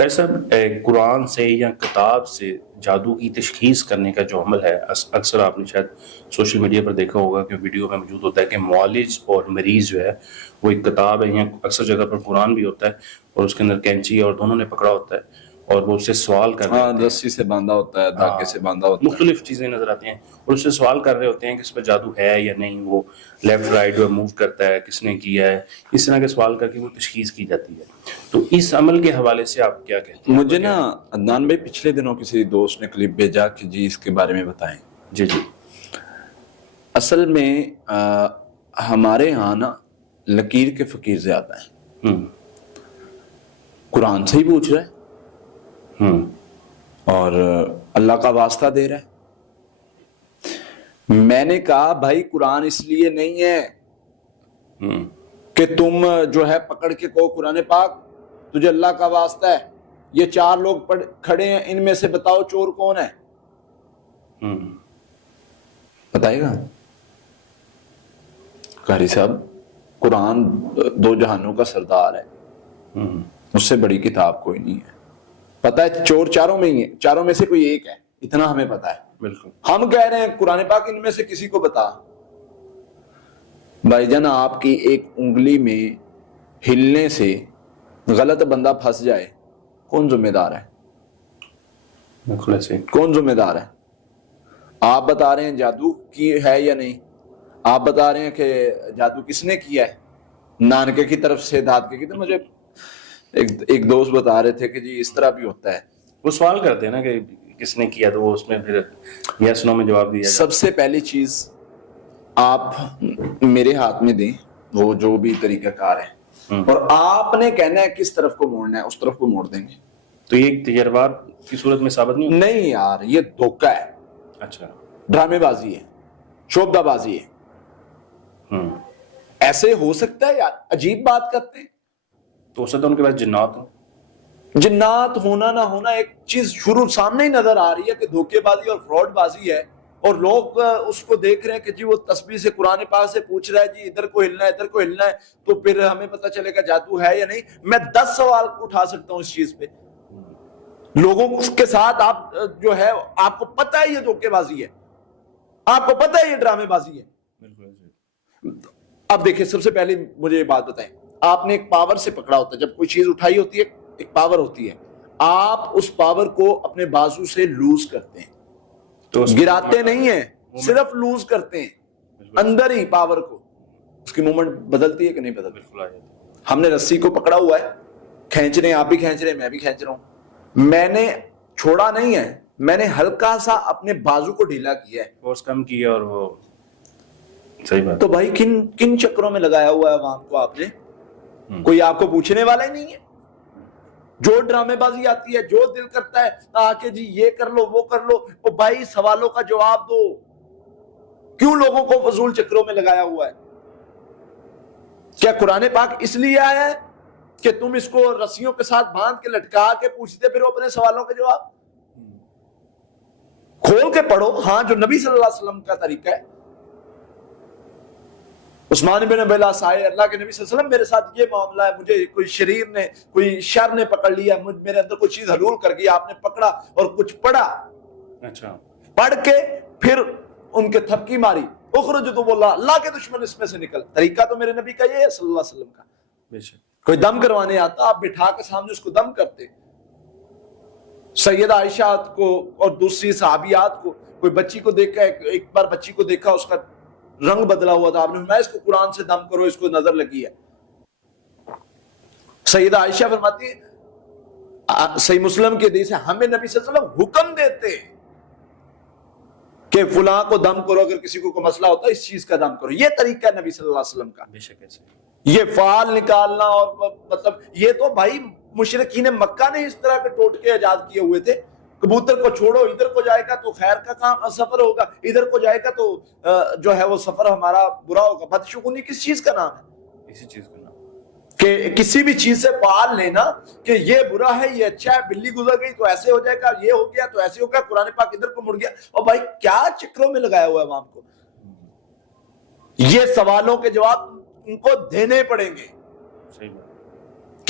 قاری صاحب، قرآن سے یا کتاب سے جادو کی تشخیص کرنے کا جو عمل ہے، اکثر آپ نے شاید سوشل میڈیا پر دیکھا ہوگا کہ ویڈیو میں موجود ہوتا ہے کہ معالج اور مریض جو ہے وہ ایک کتاب ہے، یا اکثر جگہ پر قرآن بھی ہوتا ہے اور اس کے اندر کینچی اور دونوں نے پکڑا ہوتا ہے اور وہ اس سے سوال کر رہے ہوتے ہیں، رسی سے باندھا ہوتا ہے، دھاگے سے باندھا ہوتا ہے، مختلف چیزیں نظر آتی ہیں اور اس سے سوال کر رہے ہوتے ہیں کہ اس پر جادو ہے یا نہیں، وہ لیفٹ رائٹ موو کرتا ہے، کس نے کیا ہے، اس طرح کے سوال کر کے وہ تشخیص کی جاتی ہے۔ تو اس عمل کے حوالے سے آپ کیا کہتے ہیں؟ مجھے نا عدنان بھائی پچھلے دنوں کسی دوست نے کلپ بھیجا کہ جی اس کے بارے میں بتائیں۔ جی اصل میں ہمارے ہاں نا لکیر کے فقیر زیادہ ہیں، قرآن سے ہی پوچھ رہا ہے اور اللہ کا واسطہ دے رہا ہے۔ میں نے کہا بھائی قرآن اس لیے نہیں ہے کہ تم جو ہے پکڑ کے کہو قرآن پاک تجھے اللہ کا واسطہ ہے، یہ چار لوگ کھڑے ہیں، ان میں سے بتاؤ چور کون ہے، بتائے گا قاری صاحب؟ قرآن دو جہانوں کا سردار ہے، اس سے بڑی کتاب کوئی نہیں ہے۔ پتہ ہے چور چاروں میں ہی ہے، چاروں میں سے کوئی ایک ہے، اتنا ہمیں پتہ ہے۔ بالکل ہم کہہ رہے ہیں قرآن پاک ان میں سے کسی کو بتا۔ بھائی جان آپ کی ایک انگلی میں ہلنے سے غلط بندہ پھنس جائے، کون ذمہ دار ہے؟ بالکل صحیح۔ کون ذمہ دار ہے؟ آپ بتا رہے ہیں جادو کی ہے یا نہیں، آپ بتا رہے ہیں کہ جادو کس نے کیا ہے، نانکے کی طرف سے دھاتکے کی طرف۔ مجھے ایک دوست بتا رہے تھے کہ جی اس طرح بھی ہوتا ہے۔ وہ سوال کرتے ہیں نا کہ کس نے کیا، تو وہ اس میں پھر یس نو میں جواب دیا۔ سب سے پہلی چیز آپ میرے ہاتھ میں دیں وہ جو بھی طریقہ کار ہے، اور آپ نے کہنا ہے کس طرف کو موڑنا ہے، اس طرف کو موڑ دیں گے۔ تو یہ ایک تجربات کی صورت میں ثابت نہیں ہوتا؟ نہیں یار، یہ دھوکہ ہے، اچھا ڈرامے بازی ہے، شوبدہ بازی ہے۔ ایسے ہو سکتا ہے یار؟ عجیب بات کرتے ہیں۔ تو ہو سکتا ہے ان کے پاس جنات ہوں۔ جنات ہونا نہ ہونا ایک چیز شروع سامنے ہی نظر آ رہی ہے کہ دھوکے بازی اور فراڈ بازی ہے، اور لوگ اس کو دیکھ رہے ہیں کہ جی وہ تسبیح سے قرآن پاک سے پوچھ رہا ہے جی ادھر کو ہلنا ہے ادھر کو ہلنا ہے، تو پھر ہمیں پتہ چلے گا جادو ہے یا نہیں۔ میں 10 سوال اٹھا سکتا ہوں اس چیز پہ۔ لوگوں کے ساتھ آپ جو ہے آپ کو پتہ ہے یہ دھوکے بازی ہے، آپ کو پتہ ہے یہ ڈرامے بازی ہے۔ اب دیکھیں سب سے پہلے مجھے یہ بات بتائیں، آپ نے ایک پاور سے پکڑا ہوتا ہے، جب کوئی چیز اٹھائی ہوتی ہے ایک پاور ہوتی ہے، آپ اس پاور کو اپنے بازو سے لوز کرتے ہیں، تو گراتے نہیں ہیں، صرف لوز کرتے ہیں اندر ہی پاور کو۔ اس کی مومنٹ بدلتی ہے کہ نہیں بدلتی؟ ہم نے رسی کو پکڑا ہوا ہے، کھینچ رہے ہیں، آپ بھی کھینچ رہے ہیں، میں بھی کھینچ رہا ہوں، میں نے چھوڑا نہیں ہے، میں نے ہلکا سا اپنے بازو کو ڈھیلا کیا ہے، فورس کم کیا، اور وہ صحیح بات۔ تو بھائی کن چکروں میں لگایا ہوا ہے عوام کو آپ نے؟ کوئی آپ کو پوچھنے والا ہی نہیں ہے۔ جو ڈرامے بازی آتی ہے، جو دل کرتا ہے آ کے جی یہ کر لو وہ کر لو، وہ بھائی سوالوں کا جواب دو، کیوں لوگوں کو فضول چکروں میں لگایا ہوا ہے؟ کیا قرآن پاک اس لیے آیا ہے کہ تم اس کو رسیوں کے ساتھ باندھ کے لٹکا کے پوچھتے پھر اپنے سوالوں کے جواب؟ کھول کے پڑھو، ہاں جو نبی صلی اللہ علیہ وسلم کا طریقہ ہے۔ عثمان بن ابی العاص آئے، اللہ کے نبی صلی اللہ علیہ وسلم میرے ساتھ یہ معاملہ ہے، مجھے کوئی شریر نے کوئی شر نے پکڑ لیا، میرے اندر کوئی چیز حلول کر گئی، آپ نے پکڑا اور کچھ پڑھا، اچھا پڑھ کے پھر ان کے تھپکی ماری، اخرج تو بولا اللہ کے دشمن اس میں سے نکل۔ طریقہ تو میرے نبی کا یہ ہے صلی اللہ علیہ وسلم کا۔ بے شک کوئی دم کروانے آتا آپ بٹھا کے سامنے اس کو دم کرتے۔ سیدہ عائشہ کو اور دوسری صحابیات کو، کوئی بچی کو دیکھا، ایک بار بچی کو دیکھا اس کا رنگ بدلا ہوا تھا، آپ نے فرمایا اس کو قرآن سے دم کرو، اس کو نظر لگی ہے۔ سیدہ عائشہ فرماتی ہے، صحیح مسلم کی حدیث ہے، ہمیں نبی صلی اللہ علیہ وسلم حکم دیتے کہ فلاں کو دم کرو، اگر کسی کو کوئی مسئلہ ہوتا ہے اس چیز کا دم کرو۔ یہ طریقہ ہے نبی صلی اللہ علیہ وسلم کا۔ بے شک ایسے یہ فعال نکالنا اور مطلب یہ تو بھائی مشرکین مکہ نے اس طرح کے ٹوٹکے ایجاد کیے ہوئے تھے۔ کبوتر کو چھوڑو، ادھر کو جائے گا تو خیر کا کام سفر ہوگا، ادھر کو جائے گا تو جو ہے وہ سفر ہمارا برا ہوگا۔ بدشگونی کس چیز کا نام ہے؟ اسی چیز کا نام کہ کسی بھی چیز سے فعال لینا کہ یہ برا ہے یہ اچھا ہے، بلی گزر گئی تو ایسے ہو جائے گا، یہ ہو گیا تو ایسے ہو گیا، قرآن پاک ادھر کو مڑ گیا۔ اور بھائی کیا چکروں میں لگایا ہوا ہے عوام کو؟ یہ سوالوں کے جواب ان کو دینے پڑیں گے۔ صحیح بات۔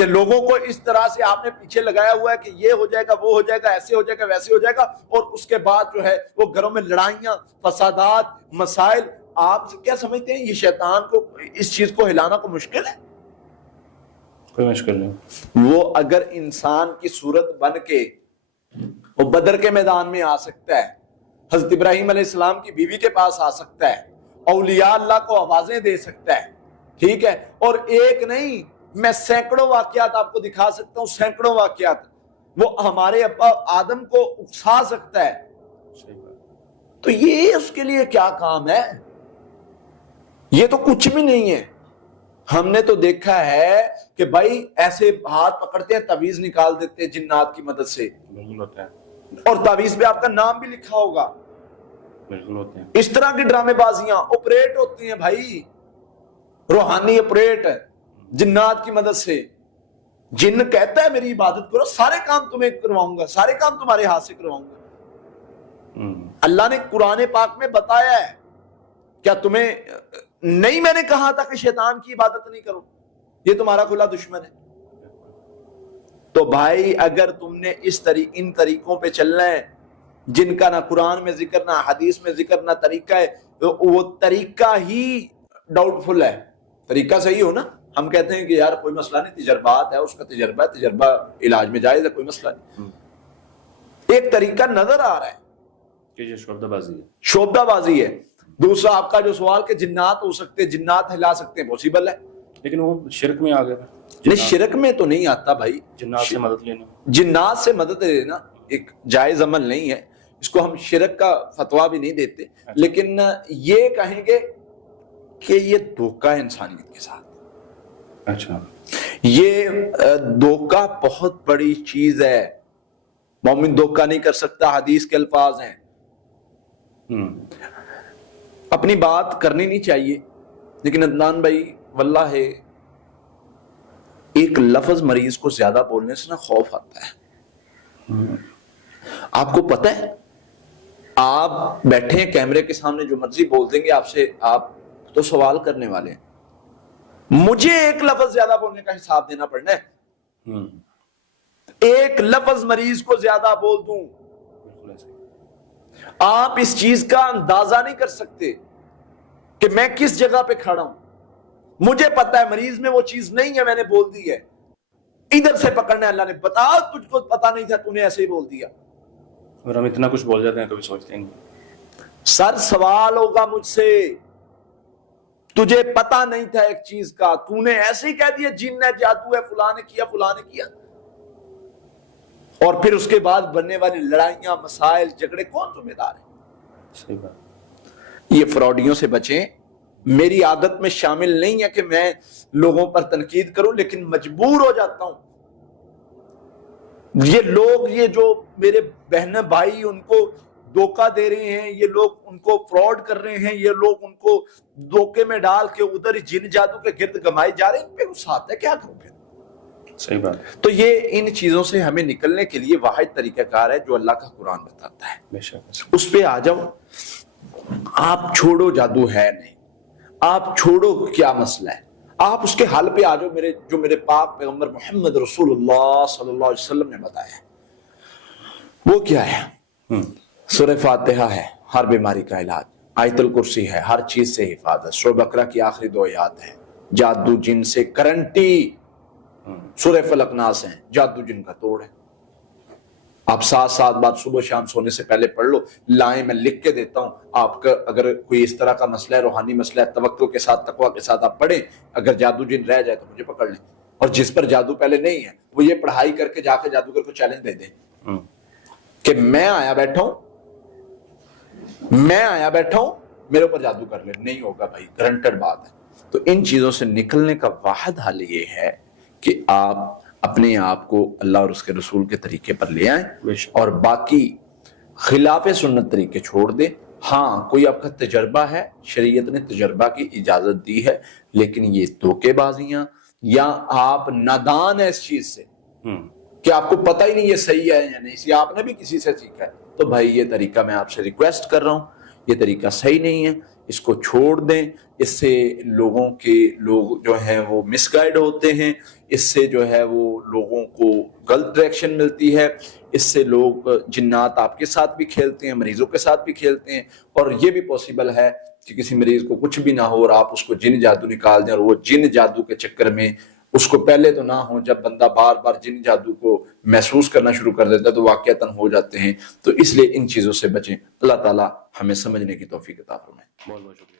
کہ لوگوں کو اس طرح سے آپ نے پیچھے لگایا ہوا ہے کہ یہ ہو جائے گا، وہ ہو جائے گا، ایسے ہو جائے گا، ویسے ہو جائے گا، اور اس کے بعد جو ہے وہ گھروں میں لڑائیاں، فسادات، مسائل. آپ کیا سمجھتے ہیں یہ شیطان کو اس چیز کو ہلانا کو مشکل ہے؟ کوئی مشکل نہیں. وہ اگر انسان کی صورت بن کے وہ بدر کے میدان میں آ سکتا ہے، حضرت ابراہیم علیہ السلام کی بیوی کے پاس آ سکتا ہے، اولیاء اللہ کو آوازیں دے سکتا ہے، ٹھیک ہے، اور ایک نہیں میں سینکڑوں واقعات آپ کو دکھا سکتا ہوں، سینکڑوں واقعات. وہ ہمارے ابا آدم کو اکسا سکتا ہے، تو یہ اس کے لیے کیا کام ہے؟ یہ تو کچھ بھی نہیں ہے. ہم نے تو دیکھا ہے کہ بھائی ایسے ہاتھ پکڑتے ہیں، تعویذ نکال دیتے ہیں جنات کی مدد سے، اور تعویذ پہ آپ کا نام بھی لکھا ہوگا. اس طرح کی ڈرامے بازیاں آپریٹ ہوتی ہیں بھائی، روحانی آپریٹ جنات کی مدد سے. جن کہتا ہے میری عبادت کرو، سارے کام تمہیں کرواؤں گا، سارے کام تمہارے ہاتھ سے کرواؤں گا. اللہ نے قرآن پاک میں بتایا ہے. کیا تمہیں نہیں میں نے کہا تھا کہ شیطان کی عبادت نہیں کرو؟ یہ تمہارا کھلا دشمن ہے. تو بھائی اگر تم نے ان طریقوں پہ چلنا ہے جن کا نہ قرآن میں ذکر، نہ حدیث میں ذکر، نہ طریقہ ہے، وہ طریقہ ہی ڈاؤٹ فل ہے. طریقہ صحیح ہو نا، ہم کہتے ہیں کہ یار کوئی مسئلہ نہیں، تجربات ہے، اس کا تجربہ ہے، تجربہ علاج میں جائز ہے، کوئی مسئلہ نہیں. ایک طریقہ نظر آ رہا ہے کہ یہ شعبدہ بازی ہے، شعبدہ بازی ہے. دوسرا آپ کا جو سوال کہ جنات ہو سکتے، جنات ہلا سکتے ہیں، پاسبل ہے، لیکن وہ شرک میں آ گیا. نہیں شرک میں تو نہیں آتا بھائی. جنات سے مدد لینا، جنات سے مدد لینا ایک جائز عمل نہیں ہے، اس کو ہم شرک کا فتویٰ بھی نہیں دیتے. لیکن یہ کہیں گے کہ یہ دھوکہ ہے انسانیت کے ساتھ. اچھا، یہ دھوکہ بہت بڑی چیز ہے. مومن دھوکہ نہیں کر سکتا، حدیث کے الفاظ ہیں. اپنی بات کرنی نہیں چاہیے، لیکن عدنان بھائی واللہ ایک لفظ مریض کو زیادہ بولنے سے نا خوف آتا ہے. آپ کو پتہ ہے آپ بیٹھے ہیں کیمرے کے سامنے، جو مرضی بول دیں گے آپ سے، آپ تو سوال کرنے والے ہیں. مجھے ایک لفظ زیادہ بولنے کا حساب دینا پڑنا ہے. ایک لفظ مریض کو زیادہ بول دوں، آپ اس چیز کا اندازہ نہیں کر سکتے کہ میں کس جگہ پہ کھڑا ہوں. مجھے پتا ہے مریض میں وہ چیز نہیں ہے، میں نے بول دی ہے. ادھر سے پکڑنا ہے اللہ نے، بتا تجھ کو پتا نہیں تھا، تو نے ایسے ہی بول دیا. اور ہم اتنا کچھ بول جاتے ہیں کبھی سوچتے ہیں سر سوال ہوگا مجھ سے، تجھے پتا نہیں تھا ایک چیز کا، تو نے ایسے ہی کہہ دیا جن ہے، جادو ہے، فلاں نے کیا، فلاں نے کیا. اور پھر اس کے بعد بننے والی لڑائیاں، مسائل، جھگڑے کون ذمہ دار ہے؟ صحیح بات. یہ فراڈیوں سے بچیں. میری عادت میں شامل نہیں ہے کہ میں لوگوں پر تنقید کروں، لیکن مجبور ہو جاتا ہوں. یہ لوگ، یہ جو میرے بہن بھائی ان کو دھوکہ دے رہے ہیں، یہ لوگ ان کو فراڈ کر رہے ہیں، یہ لوگ ان کو دھوکے میں ڈال کے ادھر جن جادو کے گرد گمائے جا رہے ہیں، ان پہ غصہ آتا ہے. کیا کروں پھر؟ صحیح بات. تو یہ ان چیزوں سے ہمیں نکلنے کے لیے واحد طریقہ کار ہے جو اللہ کا قرآن بتاتا ہے. بے شک. اس پہ آ جاؤ. آپ چھوڑو جادو ہے نہیں، آپ چھوڑو کیا مسئلہ ہے، آپ اس کے حل پہ آ جاؤ. جو میرے پاک پیغمبر محمد رسول اللہ صلی اللہ علیہ وسلم نے بتایا ہے وہ کیا ہے؟ سورہ فاتحہ ہے ہر بیماری کا علاج، آیت الکرسی ہے ہر چیز سے حفاظت، سورہ بقرہ کی آخری 2 آیات ہیں جادو جن سے گارنٹی، سورہ فلق ناس ہیں جادو جن کا توڑ ہے. آپ 7 بار صبح شام سونے سے پہلے پڑھ لو. لائیں میں لکھ کے دیتا ہوں آپ کا. اگر کوئی اس طرح کا مسئلہ ہے، روحانی مسئلہ ہے، توکل کے ساتھ، تقوی کے ساتھ آپ پڑھیں. اگر جادو جن رہ جائے تو مجھے پکڑ لیں. اور جس پر جادو پہلے نہیں ہے وہ یہ پڑھائی کر کے جا کے جادوگر کو چیلنج دے دیں کہ میں آیا بیٹھا ہوں میرے اوپر جادو کر لیں. نہیں ہوگا بھائی، گارنٹڈ بات ہے. تو ان چیزوں سے نکلنے کا واحد حل یہ ہے کہ آپ اپنے آپ کو اللہ اور اس کے رسول کے طریقے پر لے آئیں اور باقی خلاف سنت طریقے چھوڑ دیں. ہاں کوئی آپ کا تجربہ ہے، شریعت نے تجربہ کی اجازت دی ہے، لیکن یہ دھوکے بازیاں یا آپ نادان ہیں اس چیز سے کہ آپ کو پتہ ہی نہیں یہ صحیح ہے یا نہیں، اسی آپ نے بھی کسی سے سیکھا ہے، تو بھائی یہ طریقہ میں آپ سے ریکویسٹ کر رہا ہوں، یہ طریقہ صحیح نہیں ہے، اس کو چھوڑ دیں. اس سے لوگ جو ہیں وہ مس گائیڈ ہوتے ہیں، اس سے جو ہے وہ لوگوں کو غلط ڈائریکشن ملتی ہے، اس سے لوگ جنات آپ کے ساتھ بھی کھیلتے ہیں، مریضوں کے ساتھ بھی کھیلتے ہیں، اور یہ بھی پاسبل ہے کہ کسی مریض کو کچھ بھی نہ ہو اور آپ اس کو جن جادو نکال دیں، اور وہ جن جادو کے چکر میں اس کو پہلے تو نہ ہو، جب بندہ بار بار جن جادو کو محسوس کرنا شروع کر دیتا ہے تو واقعتاً ہو جاتے ہیں۔ تو اس لیے ان چیزوں سے بچیں۔ اللہ تعالیٰ ہمیں سمجھنے کی توفیق عطا فرمائے۔ بہت بہت شکریہ۔